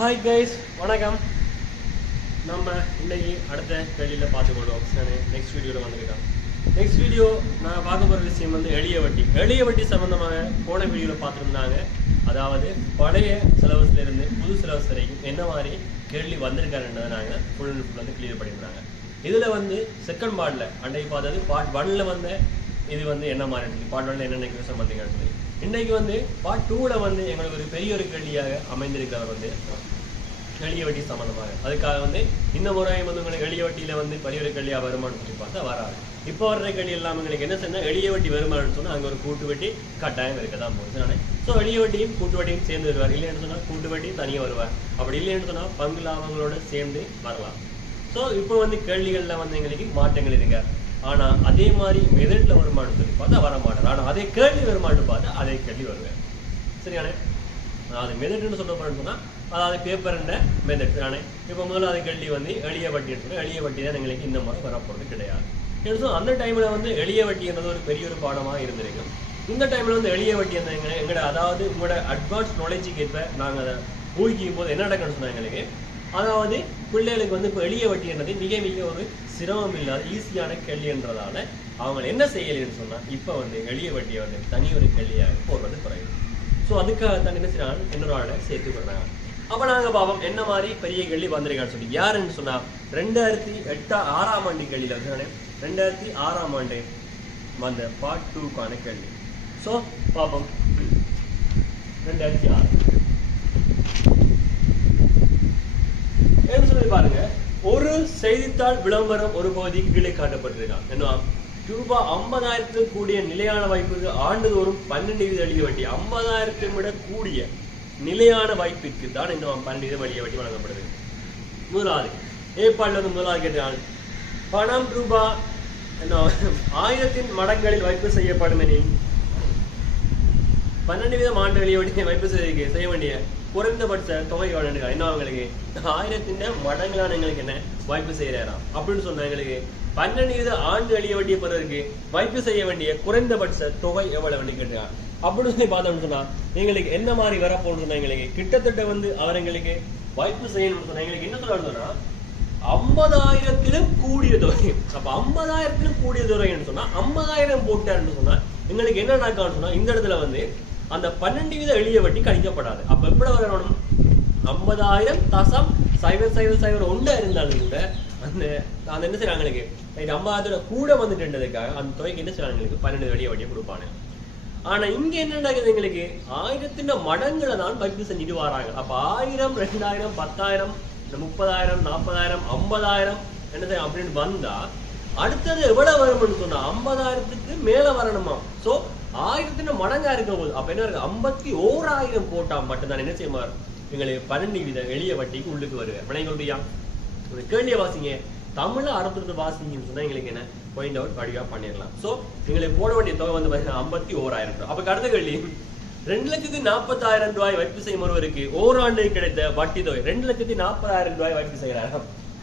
Hi guys வணக்கம். நம்ம இன்னைக்கு அடுத்த கேள்வியில் பார்த்துக்கொள்வோம் நெக்ஸ்ட் வீடியோவில் வந்திருக்கேன் நெக்ஸ்ட் வீடியோ நான் பார்க்க போகிற விஷயம் வந்து எளிய வட்டி. எளிய வட்டி சம்மந்தமாக போன வீடியோவில் பார்த்துருந்தாங்க. அதாவது பழைய சிலபஸ்லேருந்து புது சிலபஸ் வரைக்கும் என்ன மாதிரி கேள்வி வந்திருக்காருன்றதை நாங்கள் ஃபுல் அண்ட் ஃபுல் வந்து கிளியர் பண்ணியிருந்தாங்க. இதில் வந்து செகண்ட் பார்ட்டில் அன்றைக்கு பார்த்தது பார்ட் ஒன்ல வந்த இது வந்து என்ன மாதிரி இருந்துச்சு? பார்ட் ஒன்ல என்னென்ன கொஸ்டின் வந்தீங்கன்னு சொல்லி. இன்னைக்கு வந்து பார்ட் டூவில் வந்து எங்களுக்கு ஒரு பெரிய ஒரு கேள்வியாக அமைந்திருக்கிறவர் வந்து எளிய வட்டி சம்மந்தமாக அதுக்காக வந்து இந்த முறை வந்து உங்களுக்கு எளிய வட்டியில வந்து பெரிய ஒரு கேள்வியாக வருமானம் சொல்லி பார்த்தா வராது. இப்போ வர்ற கேள்வி எல்லாம் உங்களுக்கு என்ன செய்யணும் எளிய வட்டி வருமானம்னு சொன்னால் அங்கே ஒரு கூட்டு வட்டி கட்டாயம் இருக்க தான் போகுது. நானே ஸோ எளிய வட்டியும் கூட்டு வட்டியும் சேர்ந்து வருவார். இல்லைன்னு சொன்னால் கூட்டு வட்டி தனியாக வருவார். அப்படி இல்லைன்னு சொன்னால் பங்கு லாபங்களோட சேர்ந்து வரலாம். ஸோ இப்போ வந்து கேள்விகளில் வந்து எங்களுக்கு மாற்றங்கள் இருக்கு ஆனா அதே மாதிரி மெதட்டில் வருமானம் சொல்லி பார்த்தா வரமாட்டார் ஆனால் அதை அதே கேள்வி வருமானம் பார்த்தா அதே கேள்வி வருவேன். சரியானே அதாவது மெதட்னு சொல்ல போறேன்னு சொன்னா அதாவது பேப்பர்ன்ற மெதட் ஆனே இப்போ முதலாவது கேள்வி வந்து எளிய வட்டின்னு சொல்லி எளிய வட்டி தான் எங்களுக்கு இந்த மாதிரி வரப்போகிறது கிடையாது. ஏன்னு அந்த டைம்ல வந்து எளிய வட்டின்றது ஒரு பெரிய ஒரு பாடமா இருந்திருக்கும். இந்த டைம்ல வந்து எளிய வட்டி அந்த எங்களை எங்களோட அதாவது உங்களோட அட்வான்ஸ் நாலேஜுக்கு ஏற்ப நாங்கள் அதை ஊகிக்கும் போது என்ன நடக்கணும்னு சொன்னாங்க எங்களுக்கு? அதாவது பிள்ளைகளுக்கு வந்து இப்போ எளிய வட்டின்றது மிக மிக ஒரு சிரமம் இல்லாத ஈஸியான கேள்வின்றதால அவங்க என்ன செய்யலைன்னு சொன்னால் இப்போ வந்து எளிய வட்டியை வந்து தனி ஒரு கேள்வியாக போடுறது குறையும் ஸோ அதுக்காக தான் என்ன செய்யறாங்க இன்னொரு ஆளை சேர்த்து கொடுறாங்க அப்போ நாங்கள் பாவம் என்ன மாதிரி பெரிய கேள்வி வந்திருக்கான்னு சொல்லி யாருன்னு சொன்னால் ரெண்டாயிரத்தி எட்டா ஆறாம் ஆண்டு கேள்வியில் வந்து ரெண்டாயிரத்தி ஆறாம் ஆண்டு வந்த பார்ட் டூக்கான கேள்வி. ஸோ பாபம் ரெண்டாயிரத்தி ஆறு என்ன சொல்லி பாருங்க ஒரு செய்தித்தாள் விளம்பரம் ஒரு பகுதிக்கு கீழே காட்டப்பட்டிருக்கான் என்ன ரூபாய் ஐம்பதாயிரத்துக்கு கூடிய நிலையான வாய்ப்புக்கு ஆண்டுதோறும் பன்னெண்டு வீதம் எளிய வட்டி ஐம்பதாயிரத்தை விட கூடிய நிலையான வாய்ப்பிற்கு தான் இன்னும் பன்னெண்டு வீதம் எளிய வட்டி வழங்கப்படுது? முதலாவது ஏற்பாடுல வந்து முதலாவது கேட்டால் பணம் ரூபாய் என்ன ஆயிரத்தின் மடங்களில் வைப்பு செய்யப்படும் எனில் பன்னெண்டு வீதம் ஆண்டு வெளியே வட்டி வைப்பு செய்ய செய்ய வேண்டிய குறைந்தபட்ச தொகை வேணுங்க என்ன அவங்களுக்கு? ஆயிரத்தின் மடங்களான எங்களுக்கு என்ன? வாய்ப்பு செய்யறாராம் அப்படின்னு சொன்னா எங்களுக்கு. பன்னெண்டு ஆண்டு எளிய வேண்டிய பிறருக்கு வாய்ப்பு செய்ய வேண்டிய குறைந்தபட்ச தொகை எவ்வளவு கேட்டுருக்காங்க. அப்படின்னு சொல்லி பார்த்தோம்னு சொன்னா எங்களுக்கு என்ன மாதிரி வரப்போன்னு சொன்னா எங்களுக்கு? கிட்டத்தட்ட வந்து அவர் எங்களுக்கு வாய்ப்பு செய்யணும்னு சொன்னா எங்களுக்கு என்ன சொல்லணும்னு சொன்னா ஐம்பதாயிரத்திலும் கூடிய தொகை. அப்ப ஐம்பதாயிரத்திலும் கூடிய தொகைன்னு சொன்னா ஐம்பதாயிரம் போட்டாருன்னு சொன்னா எங்களுக்கு என்ன நடக்கான்னு சொன்னா இந்த இடத்துல வந்து அந்த பன்னெண்டு வீத எளிய வட்டி கணிக்கப்படாது அப்ப எப்படி வரணும்? ஐம்பதாயிரம் தசம் சைவர் சைவர் சைவர் ஒன்றா இருந்தாலும் கூட அந்த அந்த என்ன செய்யறாங்க எங்களுக்கு ரைட் ஐம்பதாயிரத்தோட கூட வந்துட்டுன்றதுக்காக அந்த தொகைக்கு என்ன செய்யறாங்க எங்களுக்கு பன்னெண்டு வெளிய வட்டியை கொடுப்பாங்க. ஆனா இங்க என்ன நடக்குது எங்களுக்கு ஆயிரத்தின மடங்களை தான் வைப்பு செஞ்சுட்டு வராங்க அப்ப ஆயிரம் ரெண்டாயிரம் பத்தாயிரம் இந்த முப்பதாயிரம் நாற்பதாயிரம் ஐம்பதாயிரம் என்னது அப்படின்னு வந்தா அடுத்தது எவ்வளவு வரும்னு சொன்னா ஐம்பதாயிரத்துக்கு மேல வரணுமா? சோ ஆயிரத்தின் மடங்கா இருக்க போது அப்ப என்ன இருக்கு? ஐம்பத்தி ஓராயிரம் போட்டா மட்டும்தான் என்ன செய்யுமா எங்களை பன்னெண்டு வித எளிய வட்டிக்கு உள்ளுக்கு வருவேன். வினைங்க சொல்றியா? ஒரு கேள்வியை வாசிங்க. தமிழ்ல அறுபத்தி வாசிங்கன்னு சொன்னா எங்களுக்கு என்ன? பாயிண்ட் அவுட் வடிவா பண்ணிடலாம். சோ எங்களுக்கு போட வேண்டிய தொகை வந்து பாத்தீங்கன்னா ஐம்பத்தி ஓராயிரம் ரூபாய். அப்ப கடந்த கேள்வி. ரெண்டு லட்சத்தி நாற்பத்தாயிரம் ரூபாய் வைப்பு செய்யும் ஒருவருக்கு ஓராண்டு கிடைத்த வட்டி தொகை. ரெண்டு லட்சத்தி நாற்பதாயிரம் ரூபாய் வைப்பு செய்யறாரு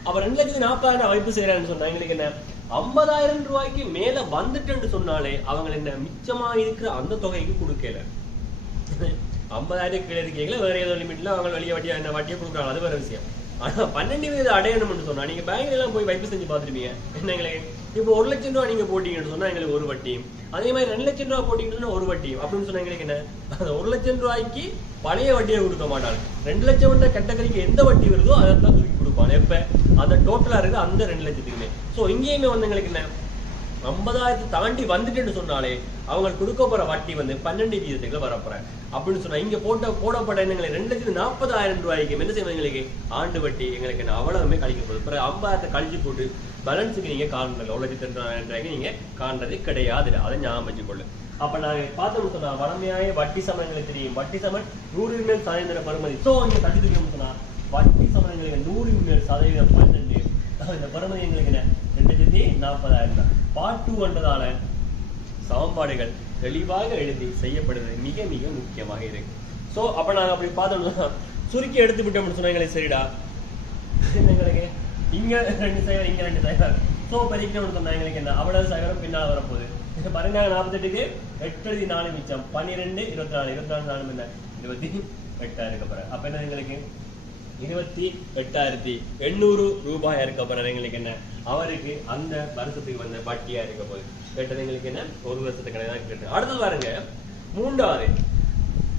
அப்ப ரெண்டு லட்சத்தி நாற்பதாயிரம் வைப்பு செய்யறாருன்னு சொன்னா எங்களுக்கு என்ன? ஐம்பதாயிரம் ரூபாய்க்கு மேல வந்துட்டேன்னு சொன்னாலே அவங்க என்ன மிச்சமா இருக்கிற அந்த தொகைக்கு கொடுக்கல. ஐம்பதாயிரம் கீழே இருக்கீங்களா? வேற ஏதோ லிமிட்ல அவங்க வெளியே வட்டியா என்ன வட்டியை கொடுக்குறாங்க அது வேற விஷயம். ஆனா பன்னெண்டு வீத அடையணும்னு சொன்னா நீங்க பேங்க்ல எல்லாம் போய் வைப்பு செஞ்சு பாத்துருப்பீங்க என்ன எங்களுக்கு இப்போ ஒரு லட்சம் ரூபா நீங்க போட்டீங்கன்னு சொன்னா எங்களுக்கு ஒரு வட்டியும். அதே மாதிரி ரெண்டு லட்சம் ரூபா போட்டீங்கன்னா ஒரு வட்டியும். அப்படின்னு சொன்னா எங்களுக்கு என்ன? அந்த ஒரு லட்சம் ரூபாய்க்கு பழைய வட்டியை கொடுக்க மாட்டாங்க. ரெண்டு லட்சம் வந்த கேட்டகரிக்கு எந்த வட்டி வருதோ அதை தான் தூக்கி கொடுப்பாங்க. எப்ப? அந்த டோட்டலா இருக்கு அந்த ரெண்டு லட்சத்துக்குமே. சோ இங்கேயுமே வந்து எங்களுக்கு என்ன? ஐம்பதாயிரத்தை தாண்டி வந்துட்டுன்னு சொன்னாலே அவங்க கொடுக்க போற வட்டி வந்து பன்னெண்டு வீதத்துக்குள்ள வரப்போறேன் அப்படின்னு சொன்னா இங்க போட்ட போடப்பட்ட எண்ணங்களை ரெண்டு லட்சத்து நாற்பதாயிரம் ரூபாய்க்கு என்ன செய்வோம் எங்களுக்கு? ஆண்டு வட்டி எங்களுக்கு என்ன அவ்வளவுமே கழிக்க போகுது. பிறகு ஐம்பதாயிரத்தை கழிச்சு போட்டு பேலன்ஸுக்கு நீங்க காணல ஒரு லட்சத்தி ரெண்டாயிரம் ரூபாய்க்கு நீங்க காண்றது கிடையாது. அதை ஞாபகம் வச்சுக்கொள்ளு. அப்ப நாங்க பார்த்தோம்னு சொன்னா வளமையாய வட்டி சமயங்களுக்கு தெரியும். வட்டி சமன் நூறு மேல் சதவீத பருமதி சோ இங்க தட்டி தெரியும் சொன்னா வட்டி சமயங்களுக்கு நூறு மேல் சதவீதம் பன்னெண்டு இந்த பருமதி எங்களுக்கு என்ன? ரெண்டு லட்சத்தி நாற்பதாயிரம் தான். பார்ட் டூன்றதால சமன்பாடுகள் தெளிவாக எழுதி செய்யப்படுவது மிக மிக முக்கியமாக இருக்கு. ஸோ அப்போ நாங்கள் அப்படி பார்த்தோம்னா சுருக்கி எடுத்து விட்டோம்னு சொன்னாங்களே சரிடா. எங்களுக்கு? இங்க ரெண்டு சைவர் இங்க ரெண்டு சைவர் சோ பதிக்கணும்னு சொன்னா எங்களுக்கு என்ன அவ்வளவு சைவரம் பின்னால் வரப்போகுது. பதினாறு நாற்பத்தெட்டுக்கு எட்டு நாலு மிச்சம். பன்னிரெண்டு இருபத்தி நாலு. இருபத்தி நாலு நாலு என்ன இருபத்தி எட்டா அப்ப என்ன எங்களுக்கு? இருபத்தி எட்டாயிரத்தி எண்ணூறு ரூபாயா இருக்க போறாரு எங்களுக்கு என்ன? அவருக்கு அந்த வருஷத்துக்கு வந்த வட்டியா இருக்க போகுது. கேட்டது எங்களுக்கு என்ன? ஒரு வருஷத்துக்கு தான் கேட்டு அடுத்தது பாருங்க. மூன்றாவது.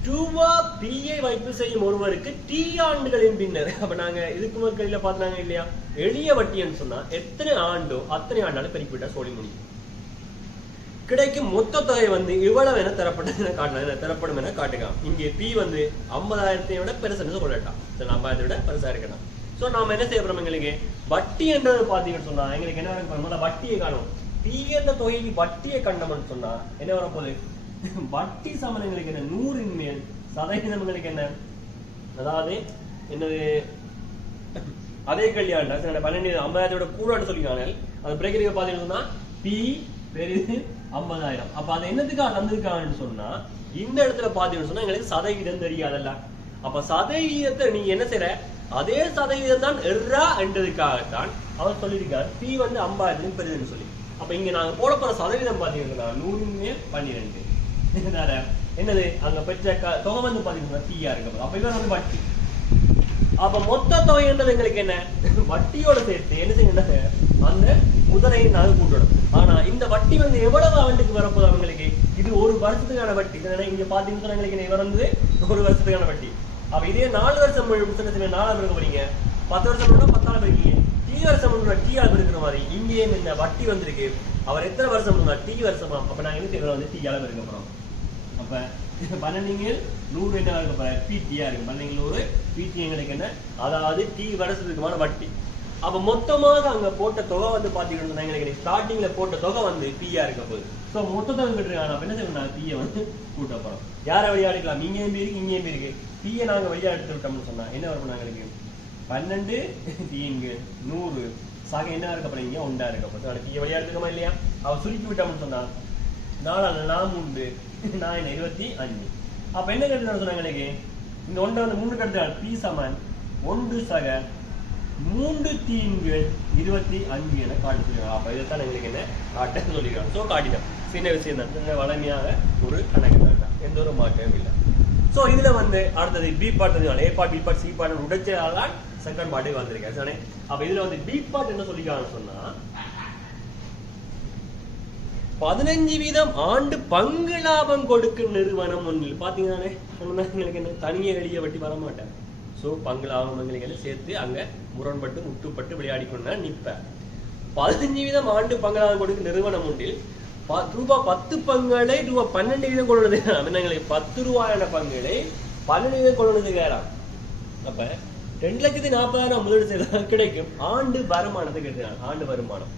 ரூபா பிஏ வைப்பு செய்யும் ஒருவருக்கு டி ஆண்டுகளின் பின்னர். அப்ப நாங்க இதுக்கு முற்கடியில பாத்துனாங்க இல்லையா? எளிய வட்டின்னு சொன்னா எத்தனை ஆண்டோ அத்தனை ஆண்டாலும் பெருக்கிவிட்டா சொல்லி முடியும். கிடைக்கும் மொத்த தொகை வந்து இவ்வளவு என தரப்பட்டது என காட்டலாம் என தரப்படும் என காட்டுக்கலாம் இங்கே பி வந்து ஐம்பதாயிரத்தை விட பெருசுன்னு சொல்லட்டான். சரி ஐம்பதாயிரத்தை விட பெருசா இருக்கலாம் சோ நாம என்ன செய்ய போறோம் எங்களுக்கு? வட்டி என்றது பாத்தீங்கன்னு சொன்னா எங்களுக்கு என்ன வரும் முதல்ல வட்டியை காணும். பி என்ற தொகைக்கு வட்டியை கண்டோம்னு சொன்னா என்ன வரப்போகுது வட்டி சமன் எங்களுக்கு என்ன? நூறின் மேல். சதவீதம் எங்களுக்கு என்ன? அதாவது என்னது? அதே கல்யாண பன்னெண்டு ஐம்பதாயிரத்தோட கூடன்னு சொல்லிக்காங்க அது பிரேக்கரி சொன்னா பி பெரிது ஐம்பதாயிரம். அப்ப அது என்னத்துக்காக தந்திருக்காங்கன்னு சொன்னா இந்த இடத்துல பாத்தீங்கன்னு சொன்னா எங்களுக்கு சதவீதம் தெரியாதல்ல. அப்ப சதவீதத்தை நீங்க என்ன செய்யற அதே சதவீதம் தான் எர்ரா என்றதுக்காகத்தான் அவர் சொல்லியிருக்கார். பி வந்து ஐம்பதாயிரத்துலையும் பெரியதுன்னு சொல்லி. அப்ப இங்க நாங்க போட போற சதவீதம் பாத்தீங்கன்னா நூறு மேல் பன்னிரெண்டு என்னது? அங்க பெற்ற தொகை வந்து பாத்தீங்கன்னா தீயா இருக்க அப்ப இவர் வந்து வட்டி. அப்ப மொத்த தொகைன்றது எங்களுக்கு என்ன? வட்டியோட சேர்த்து என்ன செய்யணும் அந்த குதிரையை நாங்க கூட்டணும் ஆனா இந்த வட்டி வந்து எவ்வளவு ஆண்டுக்கு வரப்போது அவங்களுக்கு? இது ஒரு வருஷத்துக்கான வட்டி. இங்க பாத்தீங்கன்னா எங்களுக்கு என்ன இவர் வந்து ஒரு வருஷத்துக்கான வட்டி. அப்ப இதே நாலு வருஷம் முடிச்சு நாலாம் இருக்க போறீங்க. பத்து வருஷம் முடிஞ்சா இருக்கீங்க டீ வருஷம் முடிஞ்சா டீ ஆள் இருக்கிற மாதிரி இங்கேயும் இந்த வட்டி வந்திருக்கு. அவர் எத்தனை வருஷம் டி டீ வருஷமா? அப்ப நாங்க என்ன வந்து டீ அளவு இருக்க போறோம்? அப்ப பன்னெண்டுங்க நூறு என்ன இருக்க போற பிடியா இருக்கு. பன்னெண்டு நூறு பிடி எங்களுக்கு என்ன? அதாவது டி வருஷத்துக்குமான வட்டி. அப்ப மொத்தமாக அங்க போட்ட தொகை வந்து பாத்தீங்கன்னா எங்களுக்கு ஸ்டார்டிங்ல போட்ட தொகை வந்து பியா இருக்க போகுது. சோ மொத்த தொகை கட்டுறாங்க நம்ம என்ன செய்யணும் பியை வந்து கூட்ட போறோம். யாரை விளையாடிக்கலாம் இங்கேயும் இருக்கு இங்கேயும் இருக்கு. பியை நாங்க விளையாடுத்து எடுத்து விட்டோம்னு சொன்னா என்ன வரும் நாங்களுக்கு பன்னெண்டு தீங்கு நூறு. சாக என்ன இருக்க போறீங்க உண்டா இருக்க போகுது பியை வெளியா எடுத்துக்கமா இல்லையா? அவ சுருக்கி விட்டோம்னு சொன்னா நாலாள் நாம் உண்டு நான் என்ன இருபத்தி அஞ்சு. அப்ப என்ன கட்டு சொன்னாங்க எனக்கு இந்த ஒன்றை வந்து மூணு கட்டு பி சமன் ஒன்று சக மூன்று தீன்கள் இருபத்தி அஞ்சு என காட்டி சொல்லிருக்காங்க அப்ப இதைத்தான் எங்களுக்கு என்ன காட்ட சொல்லிருக்காங்க சோ காட்டிட்டோம். சின்ன விஷயம் தான்? சின்ன வளமையாக ஒரு கணக்கு தான் எந்த ஒரு மாற்றமும் இல்லை. சோ இதுல வந்து அடுத்தது B pot A pot B pot C pot உடைச்சதால் second பாட்டுக்கு வந்திருக்கேன் சரி அப்ப இதுல வந்து பி பாட் என்ன சொல்லிருக்காங்கன்னு சொன்னா பதினஞ்சு வீதம் ஆண்டு பங்கு லாபம் கொடுக்கும் நிறுவனம் ஒன்றில் பாத்தீங்கன்னா எங்களுக்கு என்ன தனியே வெளியே வட்டி வர மாட்டேன் ஸோ பங்கு லாபம் எங்களுக்கு சேர்த்து அங்க முரண்பட்டு முட்டுப்பட்டு விளையாடி கொண்டா நிற்ப பதினஞ்சு வீதம் ஆண்டு பங்களாக லாபம் கொடுக்கும் நிறுவனம் ஒன்றில் ப- ரூபாய் பத்து பங்குகளை ரூபாய் பன்னெண்டு வீதம் கொண்டு வந்து பத்து ரூபாயான பங்குகளை பன்னெண்டு வீதம் கொண்டு வந்து அப்ப ரெண்டு லட்சத்தி நாற்பதாயிரம் முதலீடு செய்தால் கிடைக்கும். ஆண்டு வருமானத்தை கேட்கிறாங்க ஆண்டு வருமானம்.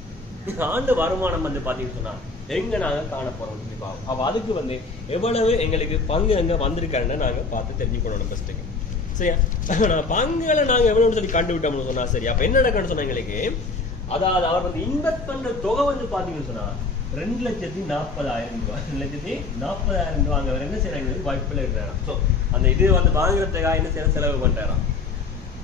ஆண்டு வருமானம் வந்து பாத்தீங்கன்னு சொன்னா எங்க நாங்க காண போறோம்? கண்டிப்பா அப்ப அதுக்கு வந்து எவ்வளவு எங்களுக்கு பங்கு எங்க வந்திருக்காருன்னு நாங்க பார்த்து தெரிஞ்சுக்கணும் ஃபர்ஸ்ட்டுக்கு சரியா? நான் பங்குகளை நாங்க எவ்வளவு சொல்லி கண்டுவிட்டோம்னு சொன்னா சரி. அப்ப என்ன நடக்கணும்னு சொன்னா எங்களுக்கு? அதாவது அவர் வந்து இன்வெஸ்ட் பண்ற தொகை வந்து பாத்தீங்கன்னு சொன்னா ரெண்டு லட்சத்தி நாற்பதாயிரம் ரூபாய் ரெண்டு லட்சத்தி நாற்பதாயிரம் ரூபாய் அங்க அவர் என்ன செய்யறாங்க வாய்ப்புல இருக்கிறாராம். சோ அந்த இது வந்து வாங்குறதுக்காக என்ன செய்யற செலவு பண்றாராம்.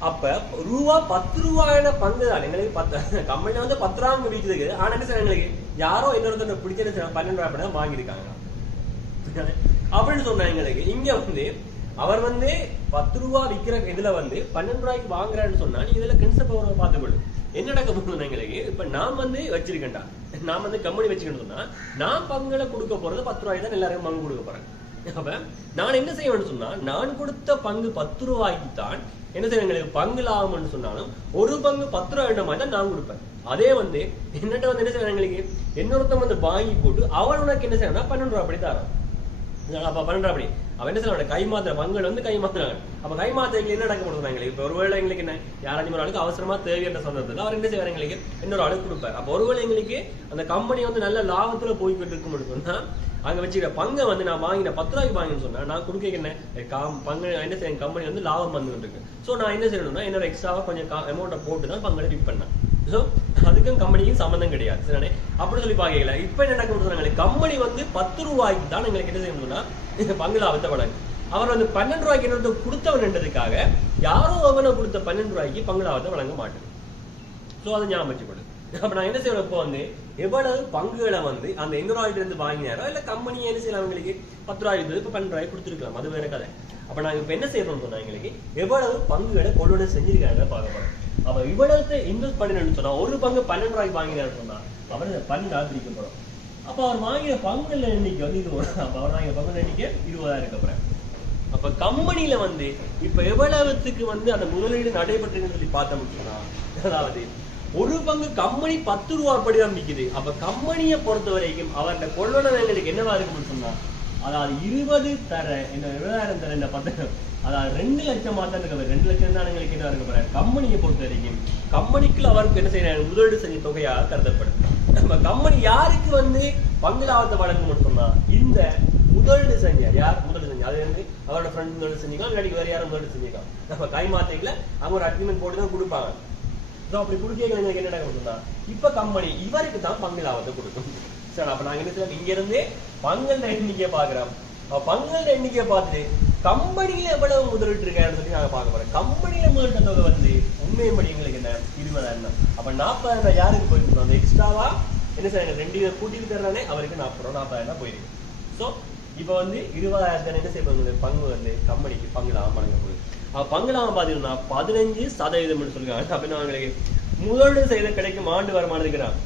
அப்ப ரூபா பத்து ரூபாயான பங்கு தான். எங்களுக்கு பத்து கம்பெனி வந்து பத்து ரூபா பிடிச்சதுக்கு ஆனா என்ன செய்யறாங்க எங்களுக்கு? யாரோ இன்னொருத்தர் பிடிச்சது பன்னெண்டு ரூபாய் வாங்கியிருக்காங்க. அப்படின்னு சொன்னா எங்களுக்கு இங்க வந்து அவர் வந்து பத்து ரூபா விக்கிற இதுல வந்து பன்னெண்டு ரூபாய்க்கு வாங்குறான்னு சொன்னா நீ இதுல கன்செப்ட் ஒரு பார்த்துக்கொள்ளு என்ன நடக்க போகுது எங்களுக்கு இப்ப நான் வந்து வச்சிருக்கேன்டா. நான் வந்து கம்பெனி வச்சுக்கணும்னா சொன்னா நான் பங்குல கொடுக்க போறது பத்து ரூபாய்க்கு தான் எல்லாருக்கும் பங்கு கொடுக்க போறேன். அப்ப நான் என்ன செய்வேன்னு சொன்னா நான் கொடுத்த பங்கு பத்து ரூபாய்க்கு தான் என்ன செய்வேன் எங்களுக்கு? பங்கு லாபம்னு சொன்னாலும் ஒரு பங்கு பத்து ரூபாய் மாதிரி தான் நான் கொடுப்பேன். அதே வந்து என்னட்ட வந்து என்ன செய்வேன் எங்களுக்கு? இன்னொருத்தன் வந்து வாங்கி போட்டு அவன் உனக்கு என்ன செய்யணும்னா பன்னெண்டு ரூபாய் அப்படி தரான். அப்போ பண்ணுறாப்படி அவன் என்ன சொல்லுவாங்க கை மாத்திர பங்குகள் வந்து கை மாத்துறாங்க. அப்ப கை மாத்திரைகள் என்ன நடக்க போடுறாங்க எங்களுக்கு? இப்ப ஒருவேளை எங்களுக்கு என்ன? யாராச்சும் ஒரு ஆளுக்கு அவசரமா தேவையான சந்தர்ப்பத்தில் அவர் என்ன செய்வார் எங்களுக்கு? இன்னொரு ஆளுக்கு கொடுப்பார். அப்ப ஒருவேளை எங்களுக்கு அந்த கம்பெனி வந்து நல்ல லாபத்துல போய்கிட்டு இருக்கும் முடியும்னா அங்க வச்சுக்கிற பங்கை வந்து நான் வாங்கின பத்து ரூபாய்க்கு வாங்கினு சொன்னா நான் கொடுக்க என்ன? காம் பங்கு என்ன செய்ய கம்பெனி வந்து லாபம் வந்துட்டு இருக்கு சோ நான் என்ன செய்யணும்னா என்னோட எக்ஸ்ட்ராவா கொஞ்சம் அமௌண்ட்டை போட்டு தான் பங்களை பிக் பண்ணேன். ஸோ அதுக்கும் கம்பெனிக்கும் சம்மந்தம் கிடையாது. சரிதானே? அப்படி சொல்லி பார்க்கல. இப்போ என்ன நடக்க கம்பெனி வந்து பத்து ரூபாய்க்கு தான் எங்களுக்கு என்ன செய்யணும்னா இந்த பங்கு லாபத்தை வழங்கு. அவர் வந்து பன்னெண்டு ரூபாய்க்கு என்ன கொடுத்தவன்ன்றதுக்காக யாரோ அவனை கொடுத்த பன்னெண்டு ரூபாய்க்கு பங்கு லாபத்தை வழங்க மாட்டேன். ஸோ அதை ஞாபகம் வச்சுக்கொடு. அப்ப நான் என்ன செய்வேன் இப்போ வந்து எவ்வளவு பங்குகளை வந்து அந்த எந்த ரூபாயிட்ட இருந்து வாங்கினாரோ இல்ல கம்பெனி என்ன செய்யலாம் அவங்களுக்கு? பத்து ரூபாய் இருந்தது இப்போ பன்னெண்டு ரூபாய் கொடுத்துருக்கலாம். அது வேற கதை. அப்ப நாங்க இப்ப என்ன செய்யறோம்னு சொன்னா எங்களுக்கு எவ்வளவு பங்குகளை கொள்வனை செஞ்சிருக்காங்க பார்க்க போறோம். அப்ப இவ்வளவு இன்வெஸ்ட் பண்ணினு சொன்னா ஒரு பங்கு பன்னெண்டு ரூபாய்க்கு வாங்கினாரு சொன்னா அவர் பன்னெண்டு பிரிக்க போறோம் அப்ப அவர் வாங்கின பங்குல எண்ணிக்கை வந்து இது அப்ப அவர் வாங்கிய பங்குல எண்ணிக்கை இருபதாயிரம் இருக்க போறேன் அப்ப கம்பெனில வந்து இப்ப எவ்வளவுத்துக்கு வந்து அந்த முதலீடு நடைபெற்றுன்னு சொல்லி பார்த்தோம்னு சொன்னா அதாவது ஒரு பங்கு கம்பெனி பத்து ரூபா படிதான் நிக்குது. அப்ப கம்பெனியை பொறுத்த வரைக்கும் அவர்கிட்ட கொள்ளணும் எங்களுக்கு என்னவா இருக்கும்னு சொன்னா அதாவது இருபது தர இந்த இருபதாயிரம் தர இந்த பத்து அதாவது ரெண்டு லட்சம் மாத்தான் இருக்கு ரெண்டு லட்சம் தான் எங்களுக்கு என்ன இருக்க போறாரு. கம்பெனியை பொறுத்த வரைக்கும் கம்பெனிக்குள்ள அவருக்கு என்ன செய்யறாங்க முதலீடு செஞ்ச தொகையாக கருதப்படும். நம்ம கம்பெனி யாருக்கு வந்து பங்கு லாபத்தை வழங்க சொன்னா இந்த முதலீடு செஞ்ச யார்? முதலீடு செஞ்ச அது வந்து அவரோட ஃப்ரெண்ட் முதலீடு செஞ்சுக்கலாம் இல்லாட்டி வேற யாரும் முதலீடு செஞ்சுக்கலாம் நம்ம கை மாத்தைக்குள்ள அவங்க ஒரு அக்ரிமெண்ட் போட்டு தான் கொடுப்பாங்க. ஸோ அப்படி கொடுக்க எங்களுக்கு என்ன நடக்கணும்னா சொன்னா இப்ப கம்பெனி இவருக்கு தான் பங்கு லாபத்தை கொடுக்கும். சரி அப்ப நாங்க என்ன செய்யலாம் இங்க இருந்தே பங்குல எண்ணிக்கையை பாக்குறோம் அப்ப எண்ணிக்கையை பார்த்துட்டு கம்பெனியில எவ்வளவு முதலிட்டு இருக்காருன்னு சொல்லி நாங்க பார்க்க போறோம் கம்பெனியில முதலீட்டு தொகை வந்து உண்மையும்படி எங்களுக்கு என்ன? இருபதாயிரம் அப்ப நாற்பதாயிரம் யாருக்கு போயிருக்கு அந்த எக்ஸ்ட்ராவா என்ன செய்யறாங்க ரெண்டு இதை கூட்டிட்டு தர்றானே அவருக்கு நாற்பது ரூபா நாற்பதாயிரம் தான் போயிருக்கு. ஸோ இப்போ வந்து இருபதாயிரத்தி என்ன செய்வாங்க பங்கு வந்து கம்பெனிக்கு பங்கு லாபம் வழங்க போகுது பங்கு லாபம் பார்த்தீங்கன்னா பதினஞ்சு சதவீதம் சொல்லுவாங்க. அப்படின்னா அவங்களுக்கு முதலீடு செய்த கிடைக்கும் ஆண்டு வருமானம் இருக்கிறான்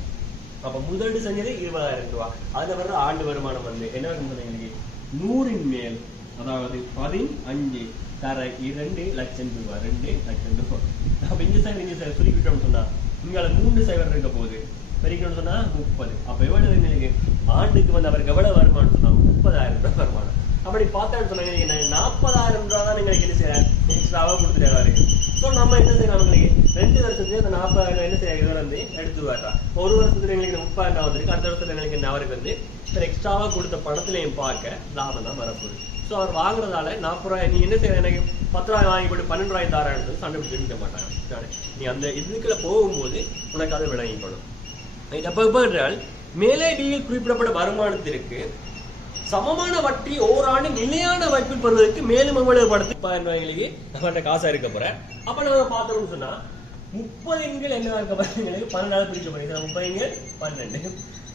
அப்ப முதலீடு செஞ்சது இருபதாயிரம் ரூபாய் அதுல வர்ற ஆண்டு வருமானம் வந்து என்ன வருது நூறின் மேல் அதாவது பதினஞ்சு தர இரண்டு லட்சம் ரூபாய் ரெண்டு லட்சம் ரூபாய் அப்ப இங்க சைடு இங்க சைடு சொல்லிக்கிட்டோம்னு சொன்னா இங்கால மூன்று சைவர் இருக்க போகுது. பெருக்கணும்னு சொன்னா முப்பது. அப்ப எவ்வளவு எங்களுக்கு ஆண்டுக்கு வந்து அவருக்கு எவ்வளவு வருமானம் சொன்னா முப்பதாயிரம் ரூபாய் வருமானம். அப்படி பார்த்தான்னு சொன்னா நாற்பதாயிரம் ரூபாய் தான் எங்களுக்கு என்ன செய்யறாரு எக்ஸ்ட்ராவா கொடுத்துட்டாரு ஸோ நம்ம என்ன செய்யலாம் எங்களுக்கு ரெண்டு வருஷத்துக்கு அந்த நாற்பதாயிரம் என்ன செய்ய இதில் வந்து எடுத்துருவாரா ஒரு வருஷத்துல எங்களுக்கு முப்பதாயிரம் வந்துருக்கு. அடுத்த வருஷத்துல எங்களுக்கு என்ன அவருக்கு வந்து எக்ஸ்ட்ராவா கொடுத்த பணத்திலையும் பார்க்க லாபம் தான் வரப்போகுது. ஸோ அவர் வாங்குறதால நாற்பது ரூபாய் நீ என்ன செய்ய எனக்கு பத்து ரூபாய் வாங்கி போட்டு பன்னெண்டு ரூபாய் தாரான்னு சண்டை பிடிச்சு நிற்க மாட்டாங்க. நீ அந்த இதுக்குள்ள போகும்போது உனக்கு அதை விளங்கிக்கணும். அப்ப என்றால் மேலே பியில் குறிப்பிடப்பட்ட வருமானத்திற்கு சமமான வட்டி ஓராண்டு நிலையான வாய்ப்பு பெறுவதற்கு மேலும் எவ்வளவு படத்துக்கு பதினெண்டு ரூபாய்களுக்கு நம்மகிட்ட காசா இருக்க போற? அப்ப நம்ம பார்த்தோம்னு சொன்னா முப்பது எண்கள் என்ன இருக்க போற எங்களுக்கு பன்னெண்டாவது முப்பது எண்கள் பன்னெண்டு.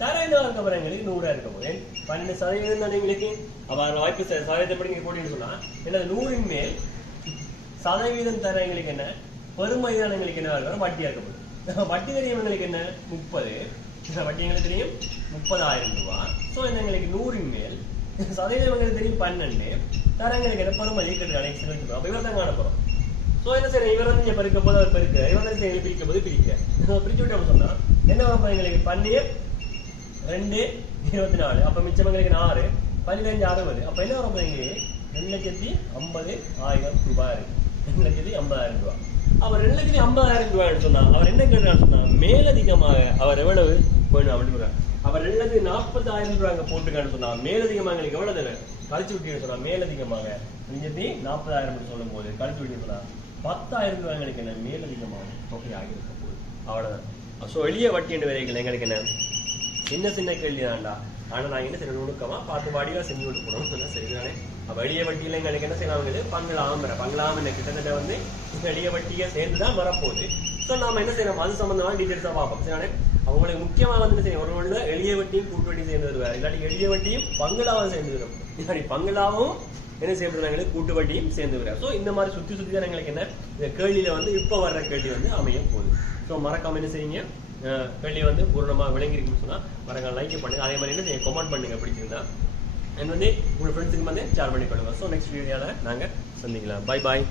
தர என்ன இருக்க போற நூறா இருக்க போகிறேன் பன்னெண்டு சதவீதம் தானே எங்களுக்கு. அப்ப அந்த வாய்ப்பு சதவீதம் எப்படி படி நீங்க போட்டீங்கன்னு சொன்னா என்ன நூறின் மேல் சதவீதம் தர எங்களுக்கு என்ன? பெருமைதான் எங்களுக்கு என்ன இருக்கும் வட்டியாக இருக்க போகுது வட்டி தெரியும் எங்களுக்கு என்ன? முப்பது. வட்டி எங்களுக்கு தெரியும்? முப்பதாயிரம் ரூபாய் ஸோ என்ன எங்களுக்கு? நூறின் மேல். சதவீதம் எங்களுக்கு தெரியும்? பன்னெண்டு. தர எங்களுக்கு என்ன? பெருமை ஈக்கட்டு அனைத்து அப்ப இவர் தான் காண ஸோ என்ன சரி இவர் வந்து இங்க பெருக்க போது அவர் பெருக்க இவர் வந்து எங்களுக்கு பிரிக்கும் போது பிரிக்க பிரிச்சு விட்டோம்னு சொன்னா என்ன பார்ப்போம் எங்களுக்கு பன்னீர்? ரெண்டு இருபத்தி நாலு அப்ப மிச்சம் எங்களுக்கு ஆறு பதினஞ்சு அறுபது. அப்ப என்ன வரும் எங்களுக்கு ரெண்டு லட்சத்தி ஐம்பது ஆயிரம் ரூபாய். இருக்கு ரெண்டு லட்சத்தி ஐம்பதாயிரம் ரூபாய். அவர் ரெண்டு லட்சத்தி ஐம்பதாயிரம் ரூபாய்னு சொன்னா அவர் என்ன கேட்டான்னு சொன்னா மேலதிகமாக அவர் எவ்வளவு? வேணும் அப்படின்னு அவர் ரெண்டு லட்சத்தி நாற்பதாயிரம் ரூபாய் அங்க போட்டுக்கான்னு சொன்னா மேலதிகமாக எங்களுக்கு எவ்வளவு தேவை கழிச்சு விட்டீங்கன்னு சொன்னா மேலதிகமாக. ரெண்டு லட்சத்தி நாற்பதாயிரம் சொல்லும் போது கழிச்சு விட்டீங்கன்னு சொன்னா பத்தாயிரம் ரூபாய் எங்களுக்கு என்ன மேலதிகமான தொகையாக இருக்க போகுது அவ்வளவுதான் ஸோ எளிய வட்டி என்று விலைகள் எங்களுக்கு என்ன? சின்ன சின்ன கேள்வி தான்டா. ஆனா நான் என்ன செய்யணும்? நுணுக்கமா பார்த்து வாடியா செஞ்சு விட்டு போனோம் சரிதானே. அப்ப எளிய வட்டியில எங்களுக்கு என்ன செய்யலாம்? பங்களாம் பங்களாம் என்ன கிட்டத்தட்ட வந்து இந்த எளிய வட்டியை சேர்ந்து தான் வரப்போகுது. ஸோ நாம என்ன செய்யணும்? அது சம்பந்தமா டீட்டெயில்ஸா பார்ப்போம். சரிதானே? அவங்களுக்கு முக்கியமா வந்து செய்யும் ஒரு ஒன்று எளிய வட்டியும் கூட்டு வட்டி சேர்ந்து வருவார். இல்லாட்டி எளிய வட்டியும் பங்களாவும் சேர்ந்து வரும். இல்லாட்டி பங்களாவும் என்ன செய்யப்படுறாங்க கூட்டு வட்டியும் சேர்ந்து வரும் ஸோ இந்த மாதிரி சுற்றி சுற்றி தான் எங்களுக்கு என்ன இந்த கேள்வியில் வந்து இப்போ வர்ற கேள்வி வந்து அமைய போகுது. ஸோ மறக்காம என்ன செய்யுங்க கேள்வி வந்து பூர்ணமா விளங்கிருக்குன்னு சொன்னால் மறக்காம லைக் பண்ணுங்க. அதே மாதிரி என்ன செய்யுங்க கமெண்ட் பண்ணுங்க பிடிச்சிருந்தா. அண்ட் வந்து உங்கள் ஃப்ரெண்ட்ஸுக்கு வந்து ஷேர் பண்ணி பண்ணுங்க ஸோ நெக்ஸ்ட் வீடியோவில் நாங்கள் சந்திக்கலாம். Bye bye